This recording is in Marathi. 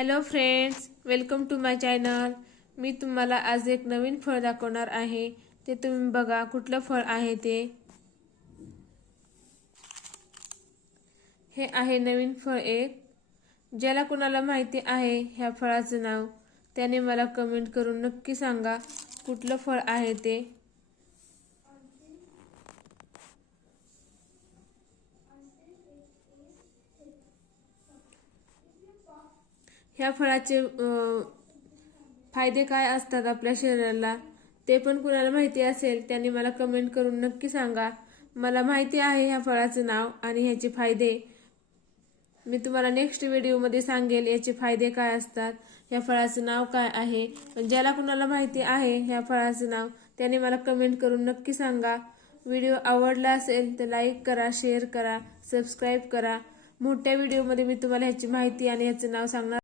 Hello friends, welcome to my channel. मी तुम्हाला आज एक नवीन फळ दाखवणार आहे। ते तुम्ही बघा कुठलं फळ आहे ते। हे आहे नवीन फळ एक। ज्याला कुणाला माहिती आहे ह्या फळाचं नाव त्याने मला कमेंट करून नक्की सांगा कुठलं फळ आहे ते। ह्या फळाचे फायदे काय असतात आपल्या शरीराला ते पण कुणाला माहिती असेल त्याने मला कमेंट करून नक्की सांगा। मला माहिती आहे ह्या फळाचं नाव आणि ह्याचे फायदे। मी तुम्हाला नेक्स्ट व्हिडिओमध्ये सांगेल याचे फायदे काय असतात, ह्या फळाचं नाव काय आहे। ज्याला कुणाला माहिती आहे ह्या फळाचं नाव त्याने मला कमेंट करून नक्की सांगा। व्हिडिओ आवडला असेल तर लाईक करा, शेअर करा, सबस्क्राईब करा। मोठ्या व्हिडिओमध्ये मी तुम्हाला ह्याची माहिती आणि ह्याचं नाव सांगणार